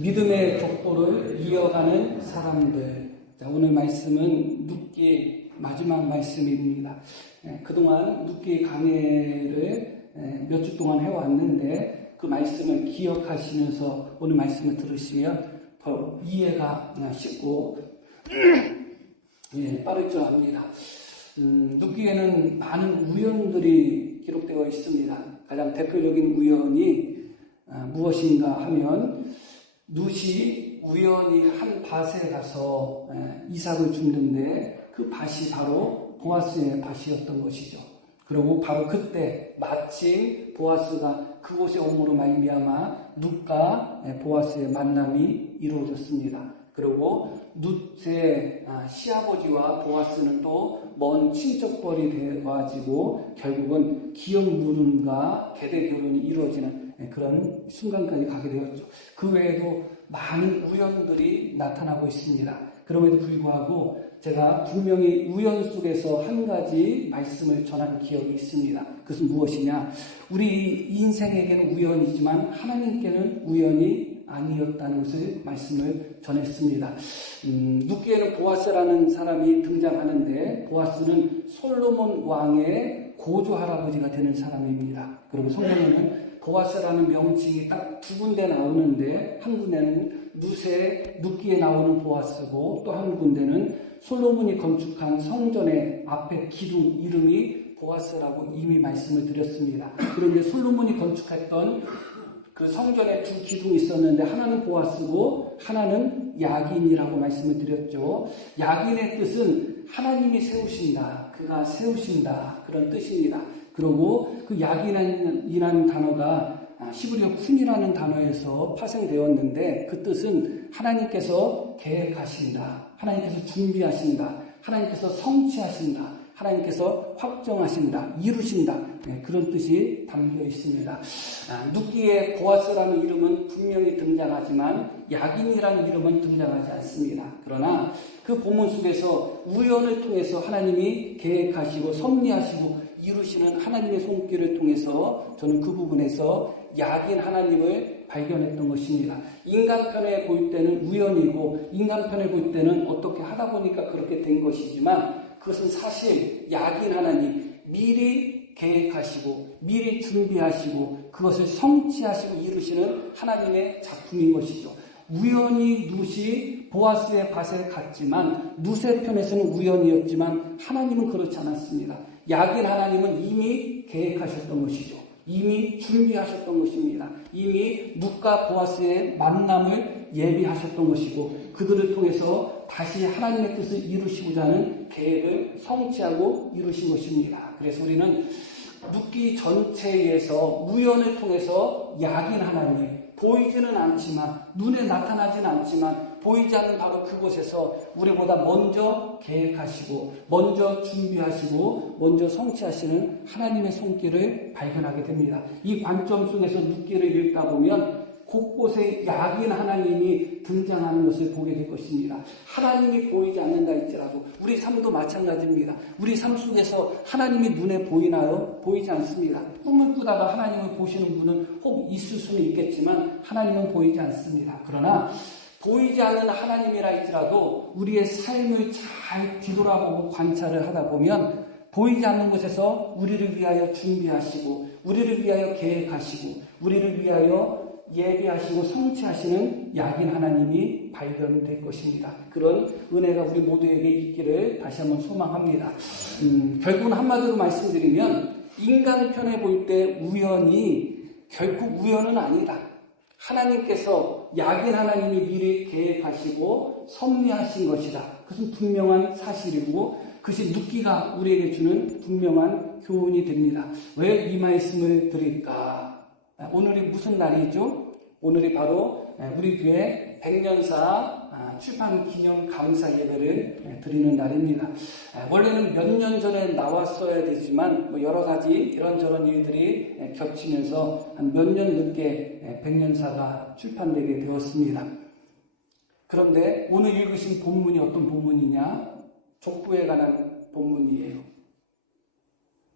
믿음의 족보를 이어가는 사람들. 자, 오늘 말씀은 룻기의 마지막 말씀입니다. 그동안 룻기 강해를 몇 주 동안 해왔는데 그 말씀을 기억하시면서 오늘 말씀을 들으시면 더 이해가 쉽고 빠를 줄 압니다. 룻기에는 많은 우연들이 기록되어 있습니다. 가장 대표적인 우연이 무엇인가 하면 룻이 우연히 한 밭에 가서 이삭을 줍는데 그 밭이 바로 보아스의 밭이었던 것이죠. 그리고 바로 그때 마침 보아스가 그곳에 옴으로 말미암아 룻과 보아스의 만남이 이루어졌습니다. 그리고 룻의 시아버지와 보아스는 또 먼 친척벌이 되어가지고 결국은 기업 누름과 계대 결혼이 이루어지는 그런 순간까지 가게 되었죠. 그 외에도 많은 우연들이 나타나고 있습니다. 그럼에도 불구하고 제가 분명히 우연 속에서 한 가지 말씀을 전한 기억이 있습니다. 그것은 무엇이냐? 우리 인생에게는 우연이지만 하나님께는 우연이 아니었다는 것을 말씀을 전했습니다. 룻기에는 보아스라는 사람이 등장하는데 보아스는 솔로몬 왕의 고조 할아버지가 되는 사람입니다. 그리고 성경에는 보아스라는 명칭이 딱 두 군데 나오는데 한 군데는 룻기에 나오는 보아스고 또 한 군데는 솔로몬이 건축한 성전의 앞에 기둥 이름이 보아스라고 이미 말씀을 드렸습니다. 그런데 솔로몬이 건축했던 그 성전에 두 기둥이 있었는데 하나는 보아스고 하나는 야긴이라고 말씀을 드렸죠. 야긴의 뜻은 하나님이 세우신다, 그가 세우신다 그런 뜻입니다. 그리고 그 야긴이라는 단어가 히브리어 쿤이라는 단어에서 파생되었는데 그 뜻은 하나님께서 계획하신다, 하나님께서 준비하신다, 하나님께서 성취하신다, 하나님께서 확정하신다, 이루신다 그런 뜻이 담겨 있습니다. 룻기의 보아스라는 이름은 분명히 등장하지만 야긴이라는 이름은 등장하지 않습니다. 그러나 그 본문 속에서 우연을 통해서 하나님이 계획하시고 섭리하시고 이루시는 하나님의 손길을 통해서 저는 그 부분에서 야긴 하나님을 발견했던 것입니다. 인간편에 볼 때는 우연이고 인간편에 볼 때는 어떻게 하다 보니까 그렇게 된 것이지만 그것은 사실 야긴 하나님 미리 계획하시고 미리 준비하시고 그것을 성취하시고 이루시는 하나님의 작품인 것이죠. 우연히 룻이 보아스의 밭에 갔지만 룻의 편에서는 우연이었지만 하나님은 그렇지 않았습니다. 야긴 하나님은 이미 계획하셨던 것이죠. 이미 준비하셨던 것입니다. 이미 룻과 보아스의 만남을 예비하셨던 것이고 그들을 통해서 다시 하나님의 뜻을 이루시고자 하는 계획을 성취하고 이루신 것입니다. 그래서 우리는 룻기 전체에서 우연을 통해서 야긴 하나님 보이지는 않지만 눈에 나타나지는 않지만 보이지 않는 바로 그곳에서 우리보다 먼저 계획하시고 먼저 준비하시고 먼저 성취하시는 하나님의 손길을 발견하게 됩니다. 이 관점 속에서 룻기를 읽다 보면 곳곳에 야긴 하나님이 등장하는 것을 보게 될 것입니다. 하나님이 보이지 않는다 할지라도 우리 삶도 마찬가지입니다. 우리 삶 속에서 하나님이 눈에 보이나요? 보이지 않습니다. 꿈을 꾸다가 하나님을 보시는 분은 혹 있을 수는 있겠지만 하나님은 보이지 않습니다. 그러나 보이지 않는 하나님이라 할지라도 우리의 삶을 잘 뒤돌아보고 관찰을 하다 보면 보이지 않는 곳에서 우리를 위하여 준비하시고 우리를 위하여 계획하시고 우리를 위하여 예비하시고 성취하시는 야긴 하나님이 발견될 것입니다. 그런 은혜가 우리 모두에게 있기를 다시 한번 소망합니다. 결국은 한마디로 말씀드리면 인간 편에 볼 때 우연이 결국 우연은 아니다. 하나님께서 야긴 하나님이 미리 계획하시고 섭리하신 것이다. 그것은 분명한 사실이고 그것이 룻기가 우리에게 주는 분명한 교훈이 됩니다. 왜 이 말씀을 드릴까? 오늘이 무슨 날이죠? 오늘이 바로 우리 교회 100년사 출판 기념 감사 예배를 드리는 날입니다. 원래는 몇 년 전에 나왔어야 되지만 여러 가지 이런저런 일들이 겹치면서 한 몇 년 늦게 100년사가 출판되게 되었습니다. 그런데 오늘 읽으신 본문이 어떤 본문이냐? 족보에 관한 본문이에요.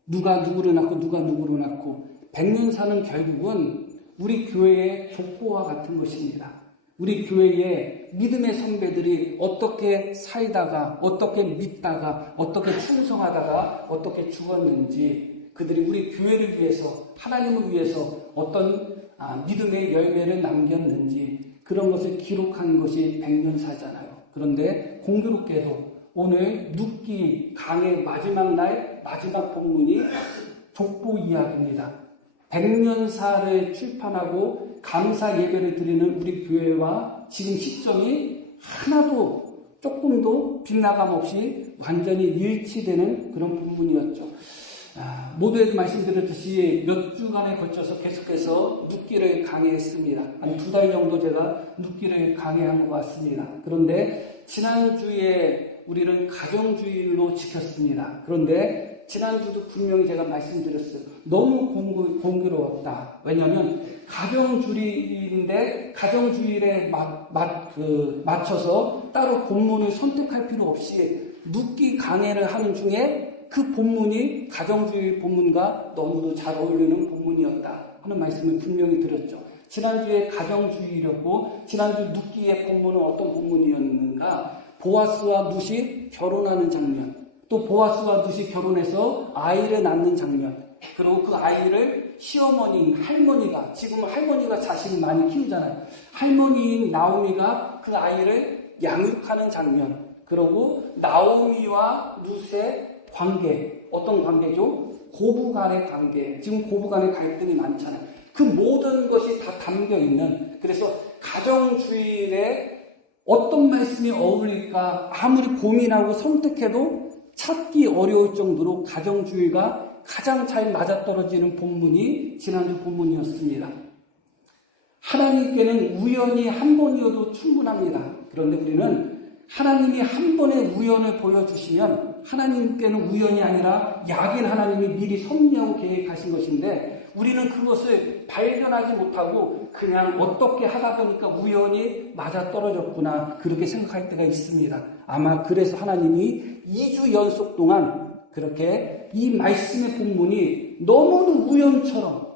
누가 누구를 낳고 누가 누구를 낳고 100년사는 결국은 우리 교회의 족보와 같은 것입니다. 우리 교회의 믿음의 선배들이 어떻게 살다가, 어떻게 믿다가, 어떻게 충성하다가, 어떻게 죽었는지, 그들이 우리 교회를 위해서, 하나님을 위해서 어떤 믿음의 열매를 남겼는지, 그런 것을 기록한 것이 백년사잖아요. 그런데 공교롭게도 오늘 눕기 강의 마지막 날, 마지막 본문이 족보 이야기입니다. 백년사를 출판하고 감사 예배를 드리는 우리 교회와 지금 시점이 하나도 조금도 빗나감 없이 완전히 일치되는 그런 본문이었죠. 모두에게 말씀드렸듯이 몇 주간에 걸쳐서 계속해서 눕기를 강의했습니다. 한 2달 정도 제가 눕기를 강의한 것 같습니다. 그런데 지난주에 우리는 가정주의로 지켰습니다. 그런데 지난주도 분명히 제가 말씀드렸어요. 너무 공교로웠다. 왜냐하면 가정주의인데 가정주의에 맞춰서 따로 본문을 선택할 필요 없이 눕기 강해를 하는 중에 그 본문이 가정주의 본문과 너무도 잘 어울리는 본문이었다 하는 말씀을 분명히 드렸죠. 지난주에 가정주의였고 지난주 눕기의 본문은 어떤 본문이었는가? 보아스와 룻이 결혼하는 장면, 또 보아스와 룻이 결혼해서 아이를 낳는 장면, 그리고 그 아이를 시어머니인 할머니가, 지금은 할머니가 자식을 많이 키우잖아요. 할머니인 나오미가 그 아이를 양육하는 장면, 그리고 나오미와 룻의 관계, 어떤 관계죠? 고부간의 관계. 지금 고부간의 갈등이 많잖아요. 그 모든 것이 다 담겨 있는, 그래서 가정주의에 어떤 말씀이 어울릴까 아무리 고민하고 선택해도 찾기 어려울 정도로 가정주의가 가장 잘 맞아떨어지는 본문이 지난주 본문이었습니다. 하나님께는 우연이 한 번이어도 충분합니다. 그런데 우리는 하나님이 한 번의 우연을 보여주시면 하나님께는 우연이 아니라 약인 하나님이 미리 섭리하고 계획하신 것인데 우리는 그것을 발견하지 못하고 그냥 어떻게 하다 보니까 우연히 맞아떨어졌구나 그렇게 생각할 때가 있습니다. 아마 그래서 하나님이 2주 연속 동안 그렇게 이 말씀의 본문이 너무도 우연처럼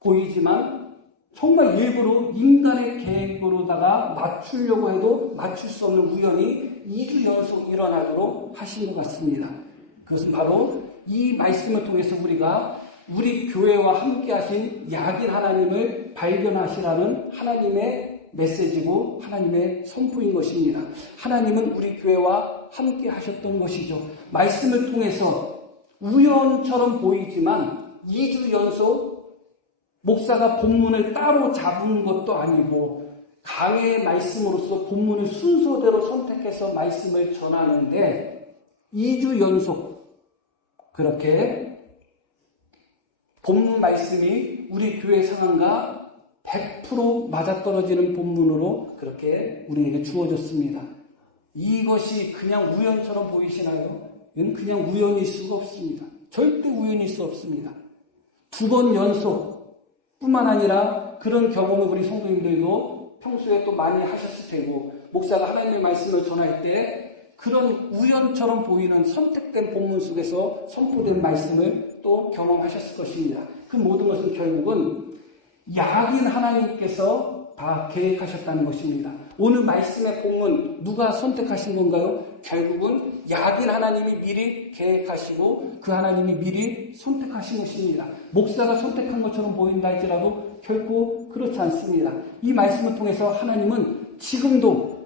보이지만 정말 일부러 인간의 계획으로다가 맞추려고 해도 맞출 수 없는 우연이 2주 연속 일어나도록 하신 것 같습니다. 그것은 바로 이 말씀을 통해서 우리가 우리 교회와 함께 하신 약인 하나님을 발견하시라는 하나님의 메시지고 하나님의 선포인 것입니다. 하나님은 우리 교회와 함께 하셨던 것이죠. 말씀을 통해서 우연처럼 보이지만 2주 연속 목사가 본문을 따로 잡은 것도 아니고 강해의 말씀으로서 본문을 순서대로 선택해서 말씀을 전하는데 2주 연속 그렇게 본문 말씀이 우리 교회 상황과 100% 맞아떨어지는 본문으로 그렇게 우리에게 주어졌습니다. 이것이 그냥 우연처럼 보이시나요? 이건 그냥 우연일 수가 없습니다. 절대 우연일 수 없습니다. 2번 연속 뿐만 아니라 그런 경험을 우리 성도님들도 평소에 또 많이 하셨을 테고 목사가 하나님의 말씀을 전할 때 그런 우연처럼 보이는 선택된 본문 속에서 선포된 말씀을 또 경험하셨을 것입니다. 그 모든 것은 결국은 약인 하나님께서 다 계획하셨다는 것입니다. 오늘 말씀의 본문 누가 선택하신 건가요? 결국은 약인 하나님이 미리 계획하시고 그 하나님이 미리 선택하신 것입니다. 목사가 선택한 것처럼 보인다 할지라도 결코 그렇지 않습니다. 이 말씀을 통해서 하나님은 지금도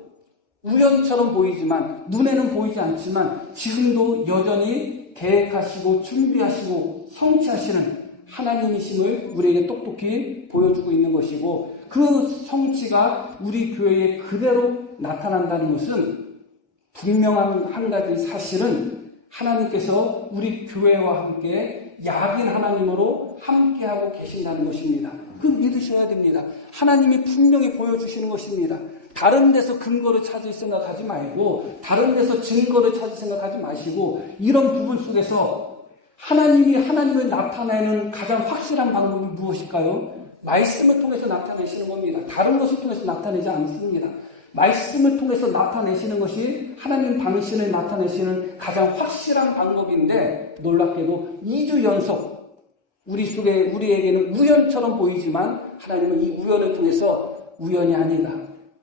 우연처럼 보이지만 눈에는 보이지 않지만 지금도 여전히 계획하시고 준비하시고 성취하시는 하나님이심을 우리에게 똑똑히 보여주고 있는 것이고 그 성취가 우리 교회에 그대로 나타난다는 것은 분명한 한 가지 사실은 하나님께서 우리 교회와 함께 약인 하나님으로 함께하고 계신다는 것입니다. 그 믿으셔야 됩니다. 하나님이 분명히 보여주시는 것입니다. 다른 데서 근거를 찾을 생각하지 말고 다른 데서 증거를 찾을 생각하지 마시고 이런 부분 속에서 하나님이 하나님을 나타내는 가장 확실한 방법이 무엇일까요? 말씀을 통해서 나타내시는 겁니다. 다른 것을 통해서 나타내지 않습니다. 말씀을 통해서 나타내시는 것이 하나님 당신을 나타내시는 가장 확실한 방법인데 놀랍게도 2주 연속 우리 속에 우리에게는 우연처럼 보이지만 하나님은 이 우연을 통해서 우연이 아니다.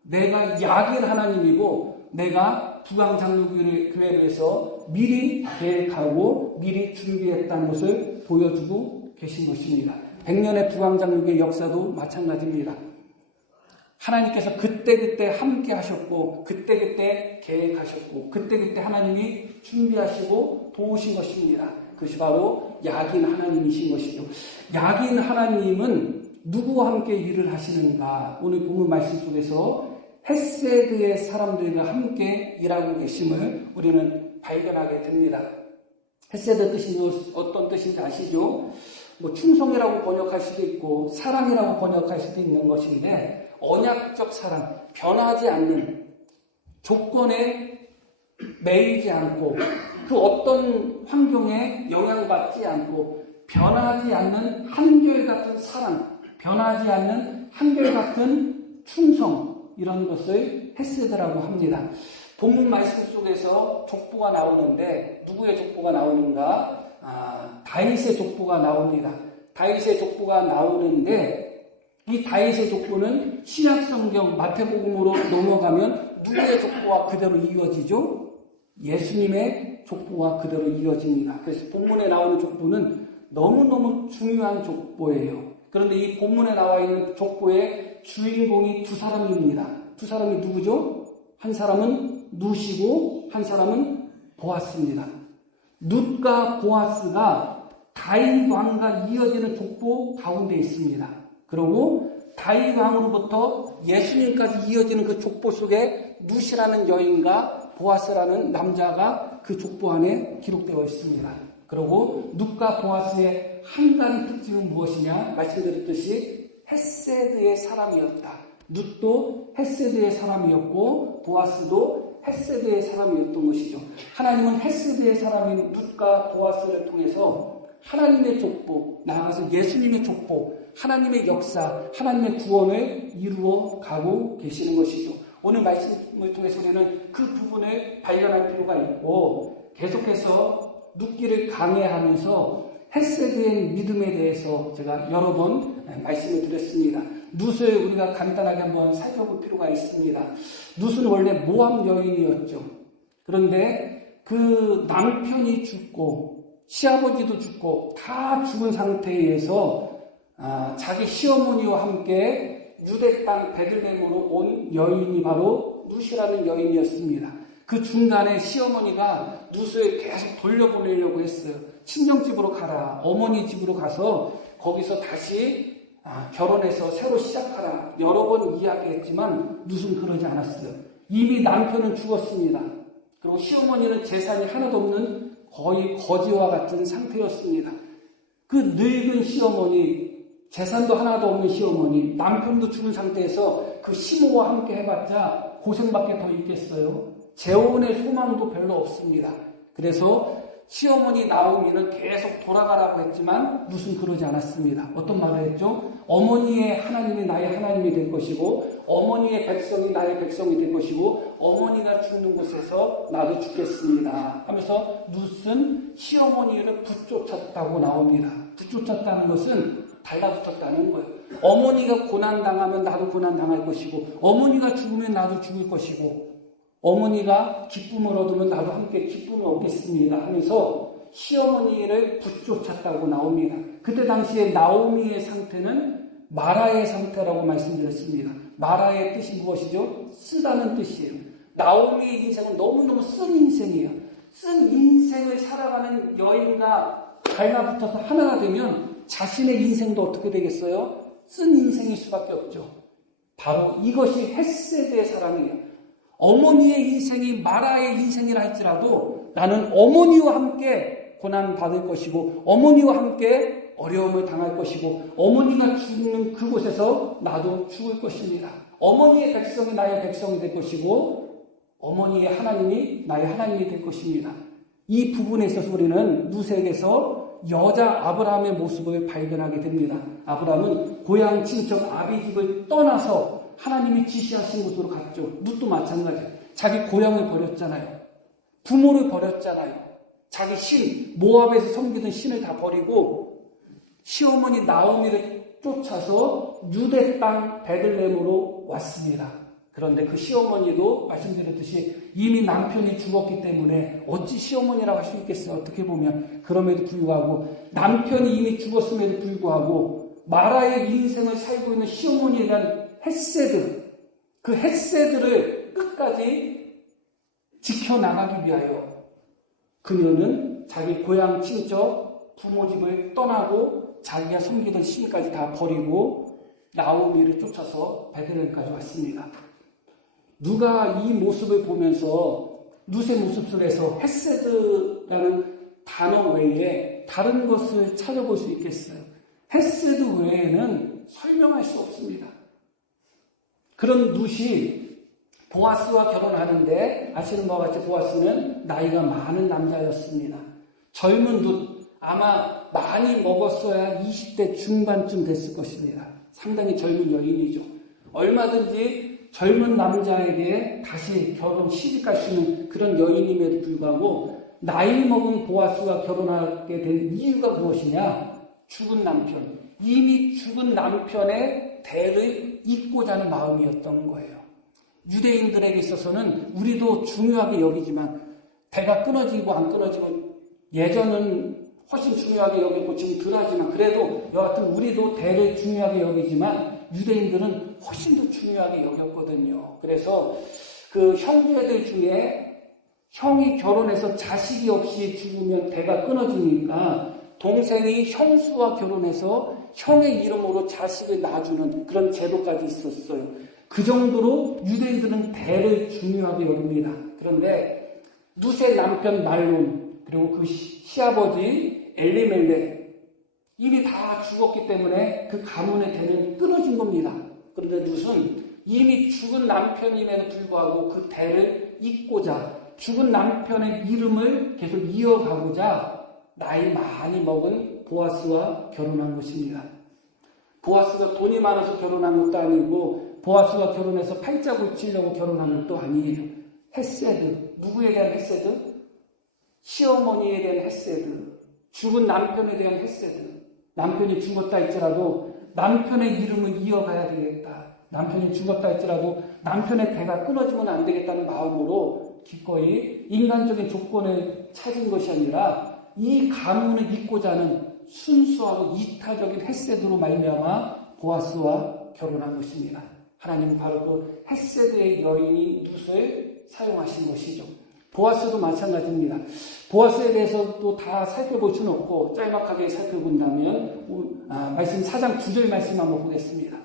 내가 약인 하나님이고 내가 부강장로교회에서 미리 계획하고 미리 준비했다는 것을 보여주고 계신 것입니다. 100년의 부강장로교회 역사도 마찬가지입니다. 하나님께서 그때그때 함께 하셨고 그때그때 계획하셨고 그때그때 하나님이 준비하시고 도우신 것입니다. 그것이 바로 약인 하나님이신 것이죠. 약인 하나님은 누구와 함께 일을 하시는가? 오늘 본문 말씀 속에서 헤세드의 사람들과 함께 일하고 계심을 우리는 발견하게 됩니다. 헤세드 뜻이 어떤 뜻인지 아시죠? 충성이라고 번역할 수도 있고 사랑이라고 번역할 수도 있는 것인데 언약적 사랑, 변하지 않는 조건에 매이지 않고 그 어떤 환경에 영향받지 않고 변하지 않는 한결같은 사랑, 변하지 않는 한결같은 충성, 이런 것을 헤세드라고 합니다. 본문 말씀 속에서 족보가 나오는데 누구의 족보가 나오는가? 다윗의 족보가 나옵니다. 다윗의 족보가 나오는데 이 다윗의 족보는 신약성경 마태복음으로 넘어가면 누구의 족보와 그대로 이어지죠? 예수님의 족보와 그대로 이어집니다. 그래서 본문에 나오는 족보는 너무너무 중요한 족보예요. 그런데 이 본문에 나와 있는 족보의 주인공이 두 사람입니다. 두 사람이 누구죠? 한 사람은 룻이고 한 사람은 보아스입니다. 룻과 보아스가 다윗 왕과 이어지는 족보 가운데 있습니다. 그리고 다윗 왕으로부터 예수님까지 이어지는 그 족보 속에 룻이라는 여인과 보아스라는 남자가 그 족보 안에 기록되어 있습니다. 그리고 룻과 보아스의 한 가지 특징은 무엇이냐? 말씀드렸듯이 헤세드의 사람이었다. 룻도 헤세드의 사람이었고 보아스도 헤세드의 사람이었던 것이죠. 하나님은 헤세드의 사람인 룻과 보아스를 통해서 하나님의 족보, 나아가서 예수님의 족보, 하나님의 역사, 하나님의 구원을 이루어 가고 계시는 것이죠. 오늘 말씀을 통해서 우리는 그 부분을 발견할 필요가 있고 계속해서 룻기를 강해하면서 헤세드의 믿음에 대해서 제가 여러 번 말씀을 드렸습니다. 룻을 우리가 간단하게 한번 살펴볼 필요가 있습니다. 룻은 원래 모압 여인이었죠. 그런데 그 남편이 죽고 시아버지도 죽고 다 죽은 상태에서 자기 시어머니와 함께 유대 땅 베들레헴으로 온 여인이 바로 룻이라는 여인이었습니다. 그 중간에 시어머니가 룻을 계속 돌려보내려고 했어요. 친정집으로 가라. 어머니 집으로 가서 거기서 다시 결혼해서 새로 시작하라. 여러 번 이야기했지만 룻은 그러지 않았어요. 이미 남편은 죽었습니다. 그리고 시어머니는 재산이 하나도 없는 거의 거지와 같은 상태였습니다. 그 늙은 시어머니, 재산도 하나도 없는 시어머니, 남편도 죽은 상태에서 그 시모와 함께 해봤자 고생밖에 더 있겠어요? 재혼의 소망도 별로 없습니다. 그래서 시어머니 나오미는 계속 돌아가라고 했지만 룻은 그러지 않았습니다. 어떤 말을 했죠? 어머니의 하나님이 나의 하나님이 될 것이고 어머니의 백성이 나의 백성이 될 것이고 어머니가 죽는 곳에서 나도 죽겠습니다 하면서 룻은 시어머니를 붙쫓았다고 나옵니다. 붙쫓았다는 것은 달라붙었다는 거예요. 어머니가 고난당하면 나도 고난당할 것이고 어머니가 죽으면 나도 죽을 것이고 어머니가 기쁨을 얻으면 나도 함께 기쁨을 얻겠습니다 하면서 시어머니를 붙쫓았다고 나옵니다. 그때 당시에 나오미의 상태는 마라의 상태라고 말씀드렸습니다. 마라의 뜻이 무엇이죠? 쓰다는 뜻이에요. 나오미의 인생은 너무너무 쓴 인생이에요. 쓴 인생을 살아가는 여인과 달라붙어서 하나가 되면 자신의 인생도 어떻게 되겠어요? 쓴 인생일 수밖에 없죠. 바로 이것이 헤세드의 사람이에요. 어머니의 인생이 마라의 인생이라 할지라도 나는 어머니와 함께 고난받을 것이고 어머니와 함께 어려움을 당할 것이고 어머니가 죽는 그곳에서 나도 죽을 것입니다. 어머니의 백성이 나의 백성이 될 것이고 어머니의 하나님이 나의 하나님이 될 것입니다. 이 부분에 있어서 우리는 룻에게서 여자 아브라함의 모습을 발견하게 됩니다. 아브라함은 고향 친척 아비집을 떠나서 하나님이 지시하신 곳으로 갔죠. 룻도 마찬가지예요. 자기 고향을 버렸잖아요. 부모를 버렸잖아요. 자기 신, 모압에서 섬기던 신을 다 버리고 시어머니 나오미를 쫓아서 유대 땅 베들레헴으로 왔습니다. 그런데 그 시어머니도 말씀드렸듯이 이미 남편이 죽었기 때문에 어찌 시어머니라고 할 수 있겠어요. 어떻게 보면. 그럼에도 불구하고 남편이 이미 죽었음에도 불구하고 마라의 인생을 살고 있는 시어머니에 대한 헤세드, 그 헤세드를 끝까지 지켜나가기 위하여 그녀는 자기 고향 친척 부모 집을 떠나고 자기가 섬기던 신까지 다 버리고 나오미를 쫓아서 베들레헴까지 왔습니다. 누가 이 모습을 보면서 룻의 모습 속에서 헤세드라는 단어 외에 다른 것을 찾아볼 수 있겠어요? 헤세드 외에는 설명할 수 없습니다. 그런 룻이 보아스와 결혼하는데 아시는 바와 같이 보아스는 나이가 많은 남자였습니다. 젊은 룻, 아마 많이 먹었어야 20대 중반쯤 됐을 것입니다. 상당히 젊은 여인이죠. 얼마든지 젊은 남자에게 다시 결혼 시집갈 수 있는 그런 여인임에도 불구하고 나이 먹은 보아스와 결혼하게 된 이유가 무엇이냐? 죽은 남편, 이미 죽은 남편의 대를 잇고자 하는 마음이었던 거예요. 유대인들에게 있어서는 우리도 중요하게 여기지만 대가 끊어지고 안 끊어지면 예전은 훨씬 중요하게 여겼고 지금 덜하지만 그래도 여하튼 우리도 대를 중요하게 여기지만 유대인들은 훨씬 더 중요하게 여겼거든요. 그래서 그 형제들 중에 형이 결혼해서 자식이 없이 죽으면 대가 끊어지니까 동생이 형수와 결혼해서 형의 이름으로 자식을 낳아주는 그런 제도까지 있었어요. 그 정도로 유대인들은 대를 중요하게 여깁니다. 그런데 룻의 남편 말론 그리고 그 시아버지 엘리멜렉 이미 다 죽었기 때문에 그 가문의 대는 끊어진 겁니다. 그런데 룻은 이미 죽은 남편임에도 불구하고 그 대를 잇고자 죽은 남편의 이름을 계속 이어가고자 나이 많이 먹은 보아스와 결혼한 것입니다. 보아스가 돈이 많아서 결혼한 것도 아니고 보아스가 결혼해서 팔자고 치려고 결혼한 것도 아니에요. 헤세드. 누구에 대한 헤세드? 시어머니에 대한 헤세드. 죽은 남편에 대한 헤세드. 남편이 죽었다 할지라도 남편의 이름을 이어가야 되겠다. 남편이 죽었다 할지라도 남편의 대가 끊어지면 안 되겠다는 마음으로 기꺼이 인간적인 조건을 찾은 것이 아니라 이 가문을 잇고자 하는 순수하고 이타적인 헤세드로 말미암아 보아스와 결혼한 것입니다. 하나님은 바로 그 헤세드의 여인인 룻을 사용하신 것이죠. 보아스도 마찬가지입니다. 보아스에 대해서도 다 살펴볼 수는 없고 짤막하게 살펴본다면 말씀 4장 9절 말씀 한번 보겠습니다.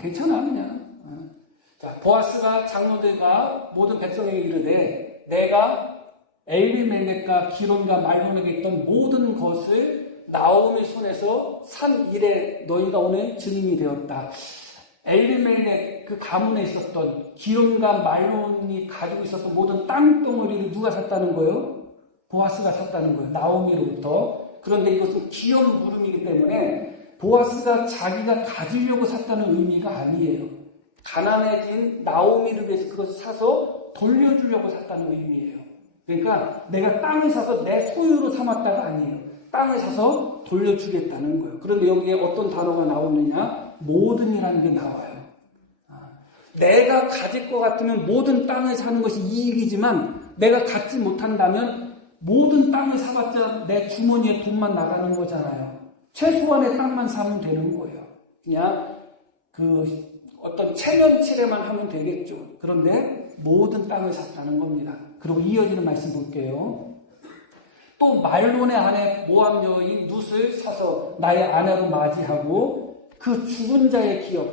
괜찮아 그냥. 자, 보아스가 장로들과 모든 백성에게 이르되 내가 엘리멜렉과 기론과 말론에게 있던 모든 것을 나오미 손에서 산 이래 너희가 오늘 증인이 되었다. 엘리멜렉 그 가문에 있었던 기론과 말론이 가지고 있었던 모든 땅덩어리를 누가 샀다는 거예요? 보아스가 샀다는 거예요. 나오미로부터. 그런데 이것은 기업 물음이기 때문에 보아스가 자기가 가지려고 샀다는 의미가 아니에요. 가난해진 나오미를 위해서 그것을 사서 돌려주려고 샀다는 의미예요. 그러니까 내가 땅을 사서 내 소유로 삼았다가 아니에요. 땅을 사서 돌려주겠다는 거예요. 그런데 여기에 어떤 단어가 나오느냐? 모든이라는 게 나와요. 내가 가질 것 같으면 모든 땅을 사는 것이 이익이지만 내가 갖지 못한다면 모든 땅을 사봤자 내 주머니에 돈만 나가는 거잖아요. 최소한의 땅만 사면 되는 거예요. 그냥 어떤 체면치레만 하면 되겠죠. 그런데 모든 땅을 샀다는 겁니다. 그리고 이어지는 말씀 볼게요. 또 말론의 아내 모압 여인 룻을 사서 나의 아내로 맞이하고 그 죽은 자의 기업,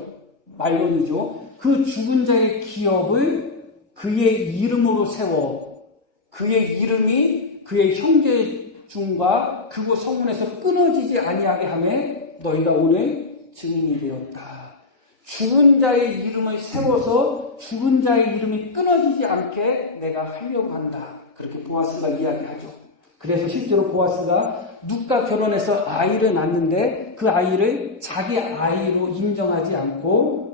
말론이죠. 그 죽은 자의 기업을 그의 이름으로 세워 그의 이름이 그의 형제 중과 그곳 성문에서 끊어지지 아니하게 하매 너희가 오늘 증인이 되었다. 죽은 자의 이름을 세워서 죽은 자의 이름이 끊어지지 않게 내가 하려고 한다. 그렇게 보아스가 이야기하죠. 그래서 실제로 보아스가 룻과 결혼해서 아이를 낳는데 그 아이를 자기 아이로 인정하지 않고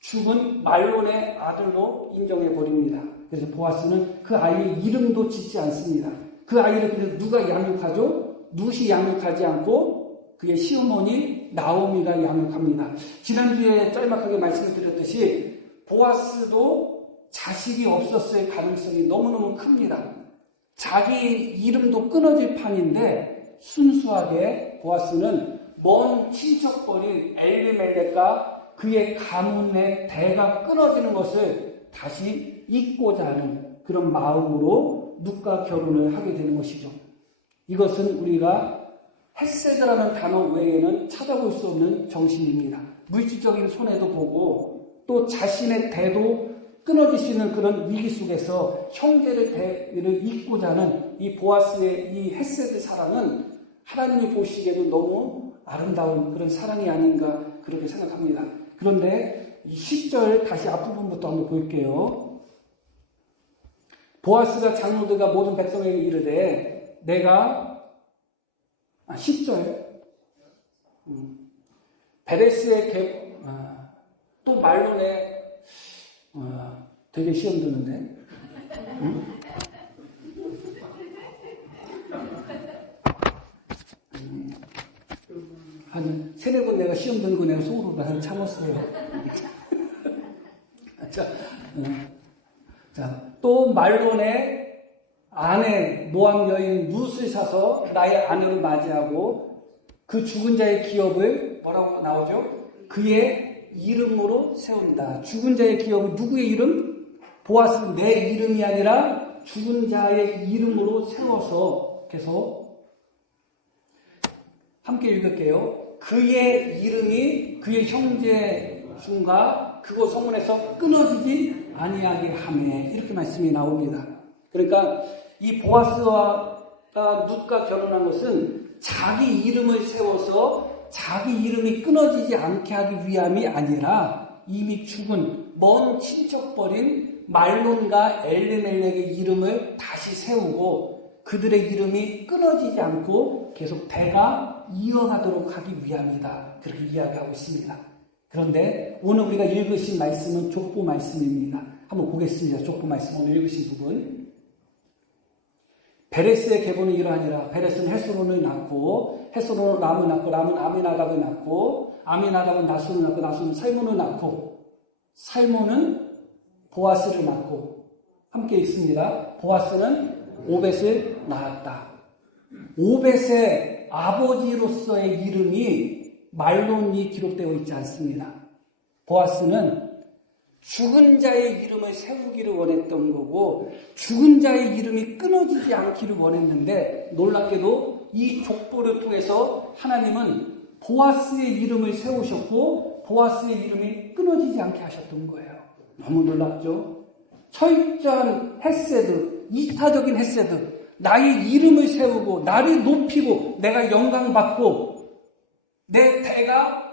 죽은 말론의 아들로 인정해버립니다. 그래서 보아스는 그 아이의 이름도 짓지 않습니다. 그 아이를 그래서 누가 양육하죠? 룻이 양육하지 않고 그의 시어머니 나오미가 양육합니다. 지난주에 짤막하게 말씀을 드렸듯이 보아스도 자식이 없었을 가능성이 너무너무 큽니다. 자기 이름도 끊어질 판인데 순수하게 보아스는 먼 친척벌인 엘리멜렉과 그의 가문의 대가 끊어지는 것을 다시 잇고자 하는 그런 마음으로 룻과 결혼을 하게 되는 것이죠. 이것은 우리가 헤세드라는 단어 외에는 찾아볼 수 없는 정신입니다. 물질적인 손해도 보고 또 자신의 대도 끊어질 수 있는 그런 위기 속에서 형제를 대를 잇고자 하는 이 보아스의 이 헤세드 사랑은 하나님이 보시기에도 너무 아름다운 그런 사랑이 아닌가 그렇게 생각합니다. 그런데 이 10절 다시 앞부분부터 한번 볼게요. 보아스가 장로들과 모든 백성에게 이르되 내가 10절 베레스의 또 말론에 되게 시험 드는데 한 3-4번 내가 시험 드는 거 내가 속으로 다 참았어요. 또 말론의 아내 모압 여인 룻을 사서 나의 아내로 맞이하고 그 죽은 자의 기업을 뭐라고 나오죠? 그의 이름으로 세운다. 죽은 자의 기업은 누구의 이름? 보아스 내 이름이 아니라 죽은 자의 이름으로 세워서 계속 함께 읽을게요. 그의 이름이 그의 형제 중과 그곳 소문에서 끊어지지 아니하게 하매 이렇게 말씀이 나옵니다. 그러니까 이 보아스와 룻과 결혼한 것은 자기 이름을 세워서 자기 이름이 끊어지지 않게 하기 위함이 아니라 이미 죽은 먼 친척벌인 말론과 엘리멜렉의 이름을 다시 세우고 그들의 이름이 끊어지지 않고 계속 대가 이어가도록 하기 위함이다. 그렇게 이야기하고 있습니다. 그런데 오늘 우리가 읽으신 말씀은 족보 말씀입니다. 한번 보겠습니다. 족보 말씀 오늘 읽으신 부분. 베레스의 계보는 이러하니라. 베레스는 헤스론을 낳고 헤스론은 람을 낳고 람은 아미나답을 낳고 아미나답은 나순을 낳고 나순은 살몬을 낳고 살몬은 보아스를 낳고 함께 읽습니다. 보아스는 오벳을 낳았다. 오벳의 아버지로서의 이름이 말론이 기록되어 있지 않습니다. 보아스는 죽은 자의 이름을 세우기를 원했던 거고 죽은 자의 이름이 끊어지지 않기를 원했는데 놀랍게도 이 족보를 통해서 하나님은 보아스의 이름을 세우셨고 보아스의 이름이 끊어지지 않게 하셨던 거예요. 너무 놀랍죠? 철저한 헤세드, 이타적인 헤세드, 나의 이름을 세우고 나를 높이고 내가 영광받고 내 대가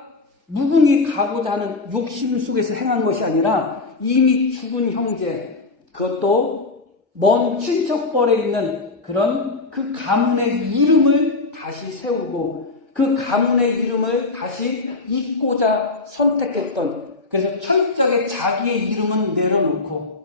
무궁히 가고자 하는 욕심 속에서 행한 것이 아니라 이미 죽은 형제, 그것도 먼 친척벌에 있는 그런 그 가문의 이름을 다시 세우고 그 가문의 이름을 다시 잇고자 선택했던, 그래서 철저하게 자기의 이름은 내려놓고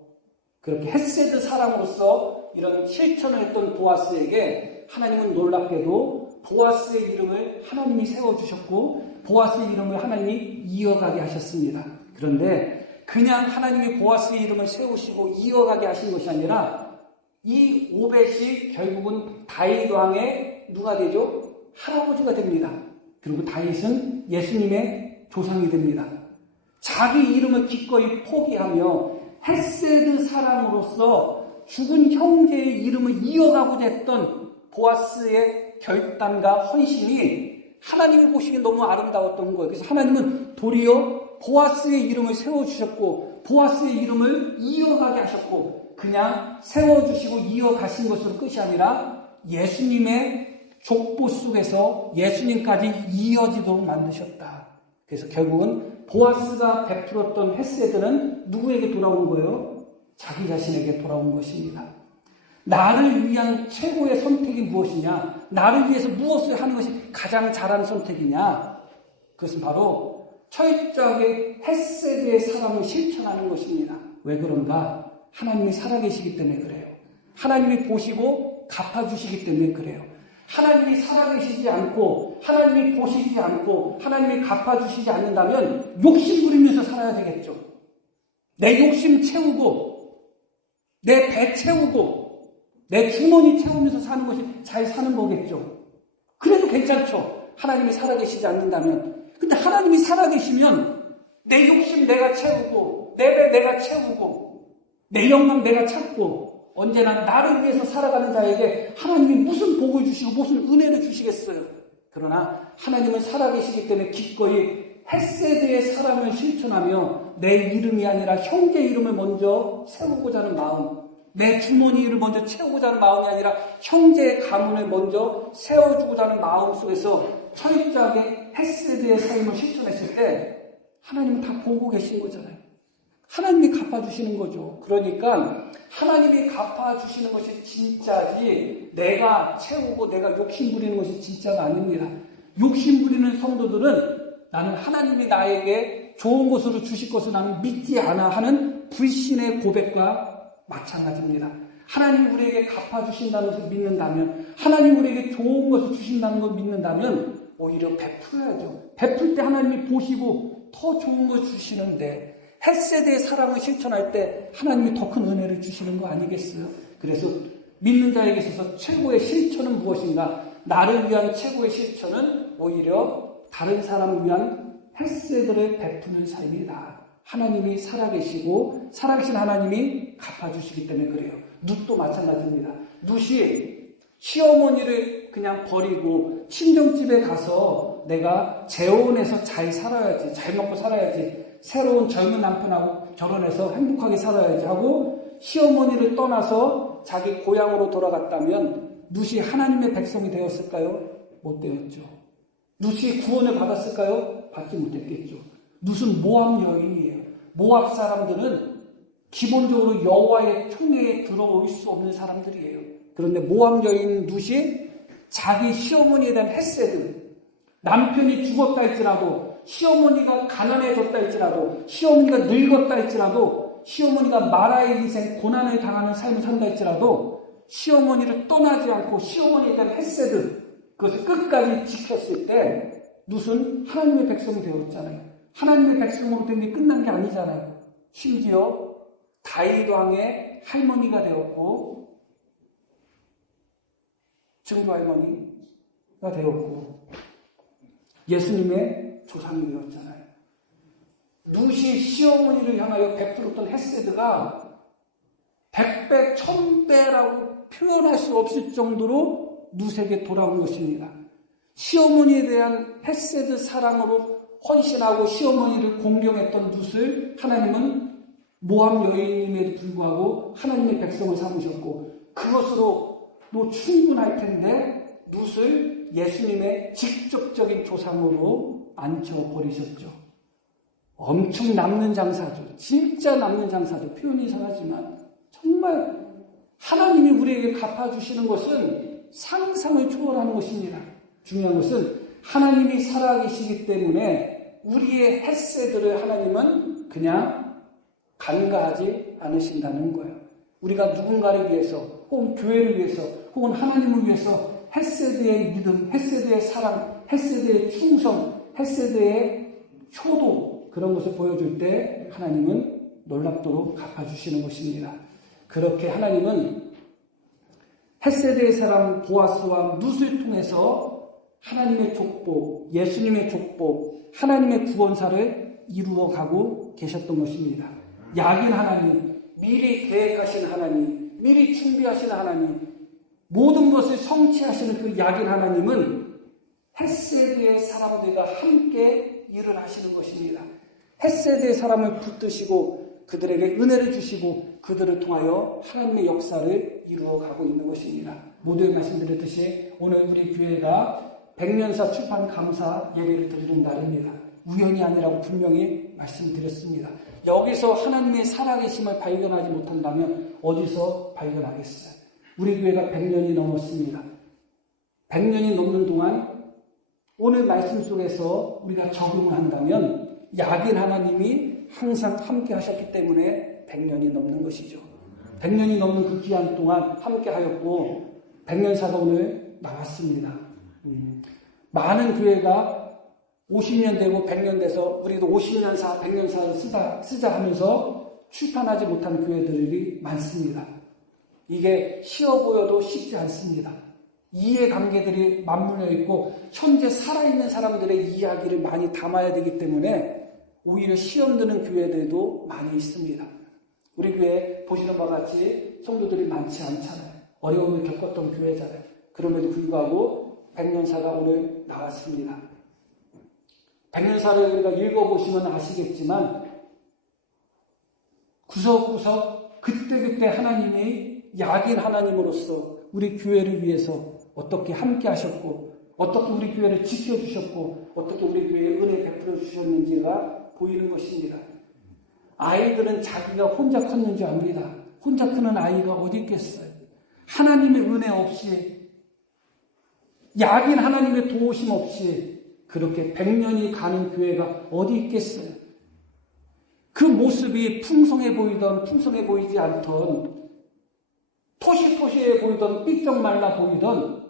그렇게 헤세드 사랑으로서 이런 실천을 했던 보아스에게 하나님은 놀랍게도 보아스의 이름을 하나님이 세워주셨고 보아스의 이름을 하나님이 이어가게 하셨습니다. 그런데 그냥 하나님이 보아스의 이름을 세우시고 이어가게 하신 것이 아니라 이 오벳이 결국은 다윗 왕의 누가 되죠? 할아버지가 됩니다. 그리고 다윗은 예수님의 조상이 됩니다. 자기 이름을 기꺼이 포기하며 헤세드 사랑으로서 죽은 형제의 이름을 이어가고자 했던 보아스의 결단과 헌신이 하나님이 보시기에 너무 아름다웠던 거예요. 그래서 하나님은 도리어 보아스의 이름을 세워주셨고 보아스의 이름을 이어가게 하셨고 그냥 세워주시고 이어가신 것으로 끝이 아니라 예수님의 족보 속에서 예수님까지 이어지도록 만드셨다. 그래서 결국은 보아스가 베풀었던 헤세드는 누구에게 돌아온 거예요? 자기 자신에게 돌아온 것입니다. 나를 위한 최고의 선택이 무엇이냐? 나를 위해서 무엇을 하는 것이 가장 잘한 선택이냐? 그것은 바로 철저하게 헤세드의 사랑을 실천하는 것입니다. 왜 그런가? 하나님이 살아계시기 때문에 그래요. 하나님이 보시고 갚아주시기 때문에 그래요. 하나님이 살아계시지 않고 하나님이 보시지 않고 하나님이 갚아주시지 않는다면 욕심 부리면서 살아야 되겠죠. 내 욕심 채우고 내 배 채우고 내 주머니 채우면서 사는 것이 잘 사는 거겠죠. 그래도 괜찮죠. 하나님이 살아계시지 않는다면. 근데 하나님이 살아계시면 내 욕심 내가 채우고 내 배 내가 채우고 내 영광 내가 찾고 언제나 나를 위해서 살아가는 자에게 하나님이 무슨 복을 주시고 무슨 은혜를 주시겠어요. 그러나 하나님은 살아계시기 때문에 기꺼이 헤세드의 사랑을 실천하며 내 이름이 아니라 형제 이름을 먼저 세우고자 하는 마음, 내 주머니를 먼저 채우고자 하는 마음이 아니라 형제의 가문을 먼저 세워주고자 하는 마음 속에서 철저하게 헤세드의 삶을 실천했을 때 하나님은 다 보고 계신 거잖아요. 하나님이 갚아주시는 거죠. 그러니까 하나님이 갚아주시는 것이 진짜지 내가 채우고 내가 욕심 부리는 것이 진짜가 아닙니다. 욕심 부리는 성도들은 나는 하나님이 나에게 좋은 것으로 주실 것을 나는 믿지 않아 하는 불신의 고백과 마찬가지입니다. 하나님이 우리에게 갚아주신다는 것을 믿는다면, 하나님이 우리에게 좋은 것을 주신다는 것을 믿는다면 오히려 베풀어야죠. 베풀 때 하나님이 보시고 더 좋은 것 주시는데 헤세드의 사랑을 실천할 때 하나님이 더 큰 은혜를 주시는 거 아니겠어요? 그래서 믿는 자에게 있어서 최고의 실천은 무엇인가? 나를 위한 최고의 실천은 오히려 다른 사람을 위한 헤세드를 베푸는 삶이다. 하나님이 살아계시고 살아계신 하나님이 갚아주시기 때문에 그래요. 룻도 마찬가지입니다. 룻이 시어머니를 그냥 버리고 친정집에 가서 내가 재혼해서 잘 살아야지, 잘 먹고 살아야지, 새로운 젊은 남편하고 결혼해서 행복하게 살아야지 하고 시어머니를 떠나서 자기 고향으로 돌아갔다면 룻이 하나님의 백성이 되었을까요? 못 되었죠. 룻이 구원을 받았을까요? 받지 못했겠죠. 룻은 모압 여인이에요. 모압 사람들은 기본적으로 여호와의 총회에 들어올 수 없는 사람들이에요. 그런데 모압 여인 룻이 자기 시어머니에 대한 헤세드, 남편이 죽었다 할지라도 시어머니가 가난해졌다 할지라도 시어머니가 늙었다 할지라도 시어머니가 마라의 희생, 고난을 당하는 삶을 산다 할지라도 시어머니를 떠나지 않고 시어머니에 대한 헤세드, 그것을 끝까지 지켰을 때 룻은 하나님의 백성이 되었잖아요. 하나님의 백성으로 된 게 끝난 게 아니잖아요. 심지어 다윗 왕의 할머니가 되었고 증조 할머니가 되었고 예수님의 조상이 되었잖아요. 룻이 시어머니를 향하여 베풀었던 헤세드가 100배, 1000배라고 표현할 수 없을 정도로 룻에게 돌아온 것입니다. 시어머니에 대한 헤세드 사랑으로 헌신하고 시어머니를 공경했던 룻을 하나님은 모압 여인임에도 불구하고 하나님의 백성을 삼으셨고 그것으로도 충분할 텐데 룻을 예수님의 직접적인 조상으로 앉혀버리셨죠. 엄청 남는 장사죠. 진짜 남는 장사죠. 표현이 이상하지만 정말 하나님이 우리에게 갚아주시는 것은 상상을 초월하는 것입니다. 중요한 것은 하나님이 살아계시기 때문에 우리의 헤세드를 하나님은 그냥 간과하지 않으신다는 거예요. 우리가 누군가를 위해서 혹은 교회를 위해서 혹은 하나님을 위해서 헤세드의 믿음, 헤세드의 사랑, 헤세드의 충성, 헤세드의 효도 그런 것을 보여줄 때 하나님은 놀랍도록 갚아주시는 것입니다. 그렇게 하나님은 헤세드의 사람 보아스와 룻을 통해서 하나님의 족보, 예수님의 족보, 하나님의 구원사를 이루어가고 계셨던 것입니다. 약인 하나님, 미리 계획하신 하나님, 미리 준비하신 하나님, 모든 것을 성취하시는 그 약인 하나님은 헤세드의 사람들과 함께 일을 하시는 것입니다. 헤세드의 사람을 붙드시고 그들에게 은혜를 주시고 그들을 통하여 하나님의 역사를 이루어가고 있는 것입니다. 모두에 말씀드렸듯이 오늘 우리 교회가 백년사 출판 감사 예배를 드리는 날입니다. 우연이 아니라고 분명히 말씀드렸습니다. 여기서 하나님의 살아계심을 발견하지 못한다면 어디서 발견하겠어요? 우리 교회가 100년이 넘었습니다. 100년이 넘는 동안 오늘 말씀 속에서 우리가 적용을 한다면 약인 하나님이 항상 함께 하셨기 때문에 100년이 넘는 것이죠. 100년이 넘는 그 기간 동안 함께 하였고 100년사가 오늘 나왔습니다. 많은 교회가 50년 되고 100년 돼서 우리도 50년사, 100년사를 쓰자 하면서 출판하지 못한 교회들이 많습니다. 이게 쉬워 보여도 쉽지 않습니다. 이해관계들이 맞물려 있고 현재 살아있는 사람들의 이야기를 많이 담아야 되기 때문에 오히려 시험 드는 교회들도 많이 있습니다. 우리 교회 보시는 바와 같이 성도들이 많지 않잖아요. 어려움을 겪었던 교회잖아요. 그럼에도 불구하고 백년사가 오늘 나왔습니다. 백년사를 우리가 읽어보시면 아시겠지만 구석구석 그때그때 하나님이 약인 하나님으로서 우리 교회를 위해서 어떻게 함께 하셨고 어떻게 우리 교회를 지켜주셨고 어떻게 우리 교회에 은혜 베풀어 주셨는지가 보이는 것입니다. 아이들은 자기가 혼자 컸는지 압니다. 혼자 크는 아이가 어디 있겠어요. 하나님의 은혜 없이 약인 하나님의 도우심 없이 그렇게 100년이 가는 교회가 어디 있겠어요. 그 모습이 풍성해 보이던 풍성해 보이지 않던 토시토시해 보이던 삐쩍 말라 보이던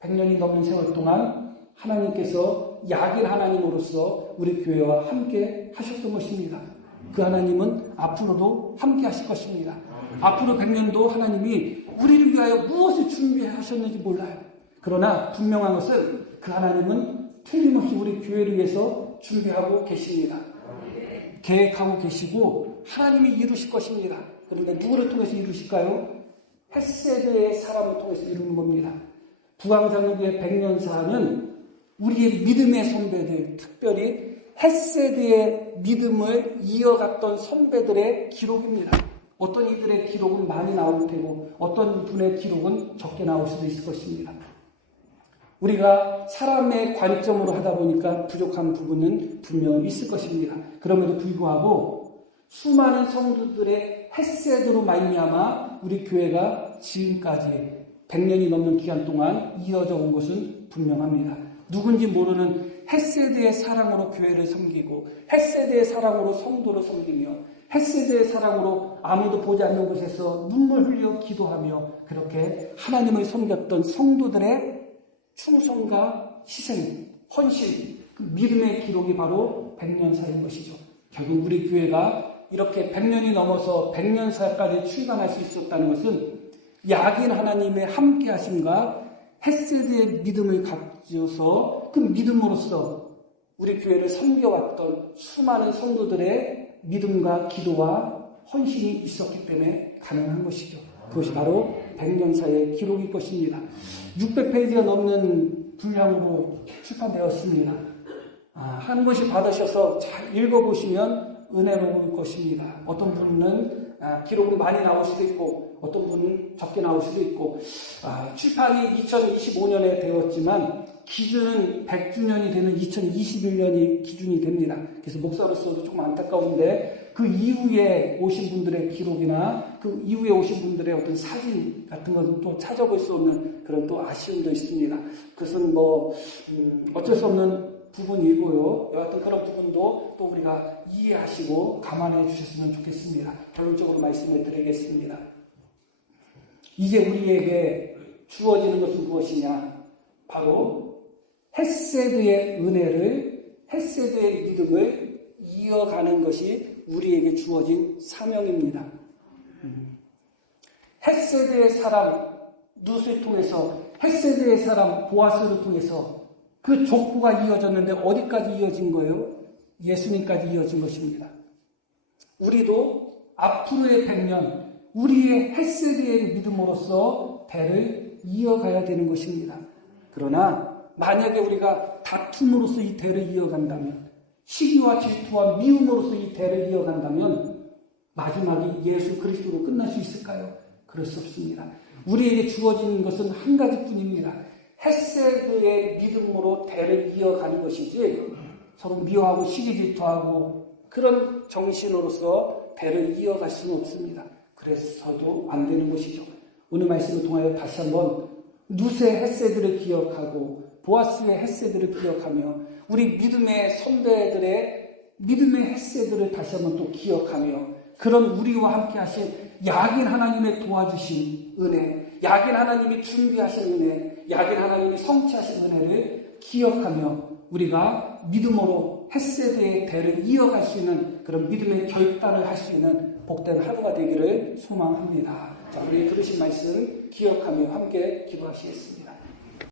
100년이 넘는 세월 동안 하나님께서 약인 하나님으로서 우리 교회와 함께 하셨던 것입니다. 그 하나님은 앞으로도 함께 하실 것입니다. 앞으로 100년도 하나님이 우리를 위하여 무엇을 준비하셨는지 몰라요. 그러나 분명한 것은 그 하나님은 틀림없이 우리 교회를 위해서 준비하고 계십니다. 계획하고 계시고 하나님이 이루실 것입니다. 그런데 누구를 통해서 이루실까요? 헷세드의 사람을 통해서 이루는 겁니다. 부강장로교회 100년사는 우리의 믿음의 선배들, 특별히 헷세드의 믿음을 이어갔던 선배들의 기록입니다. 어떤 이들의 기록은 많이 나올 테고 어떤 분의 기록은 적게 나올 수도 있을 것입니다. 우리가 사람의 관점으로 하다 보니까 부족한 부분은 분명히 있을 것입니다. 그럼에도 불구하고 수많은 성도들의 헷세드로 말미암아 우리 교회가 지금까지 100년이 넘는 기간 동안 이어져 온 것은 분명합니다. 누군지 모르는 헷세드의 사랑으로 교회를 섬기고 헷세드의 사랑으로 성도를 섬기며 헷세드의 사랑으로 아무도 보지 않는 곳에서 눈물 흘려 기도하며 그렇게 하나님을 섬겼던 성도들의 충성과 희생, 헌신, 그 믿음의 기록이 바로 100년사인 것이죠. 결국 우리 교회가 이렇게 100년이 넘어서 100년사까지 출간할 수 있었다는 것은 약인 하나님의 함께하심과 헷세드의 믿음을 가져서 그 믿음으로써 우리 교회를 섬겨왔던 수많은 성도들의 믿음과 기도와 헌신이 있었기 때문에 가능한 것이죠. 그것이 바로 100년사의 기록일 것입니다. 600페이지가 넘는 분량으로 출판되었습니다. 한 권씩 받으셔서 잘 읽어보시면 은혜로울 것입니다. 어떤 분은 기록은 많이 나올 수도 있고 어떤 분은 적게 나올 수도 있고 출판이 2025년에 되었지만 기준은 100주년이 되는 2021년이 기준이 됩니다. 그래서 목사로서도 조금 안타까운데 그 이후에 오신 분들의 기록이나 그 이후에 오신 분들의 어떤 사진 같은 것은 또 찾아볼 수 없는 그런 또 아쉬움도 있습니다. 그것은 어쩔 수 없는 부분이고요. 여하튼 그런 부분도 또 우리가 이해하시고 감안해 주셨으면 좋겠습니다. 결론적으로 말씀을 드리겠습니다. 이제 우리에게 주어지는 것은 무엇이냐? 바로 헷세드의 은혜를, 헷세드의 믿음을 이어가는 것이 우리에게 주어진 사명입니다. 헷세드의 사람 룻을 통해서, 헷세드의 사람 보아스를 통해서 그 족보가 이어졌는데 어디까지 이어진 거예요? 예수님까지 이어진 것입니다. 우리도 앞으로의 100년 우리의 헷세드의 믿음으로써 대를 이어가야 되는 것입니다. 그러나 만약에 우리가 다툼으로써 이 대를 이어간다면, 시기와 질투와 미움으로써 이 대를 이어간다면 마지막이 예수 그리스도로 끝날 수 있을까요? 그럴 수 없습니다. 우리에게 주어진 것은 한 가지뿐입니다. 헷세드의 믿음으로 대를 이어가는 것이지 서로 미워하고 시기 질투하고 그런 정신으로서 대를 이어갈 수는 없습니다. 그래서도 안 되는 것이죠. 오늘 말씀을 통하여 다시 한번 룻의 헷세드를 기억하고 보아스의 헷세드를 기억하며 우리 믿음의 선배들의 믿음의 헷세드를 다시 한번 또 기억하며 그런 우리와 함께 하신 약인 하나님의 도와주신 은혜, 약인 하나님이 준비하신 은혜, 약인 하나님이 성취하신 은혜를 기억하며 우리가 믿음으로 헷세대의 대를 이어갈 수 있는 그런 믿음의 결단을 할 수 있는 복된 하루가 되기를 소망합니다. 자, 우리 들으신 말씀 기억하며 함께 기도하시겠습니다.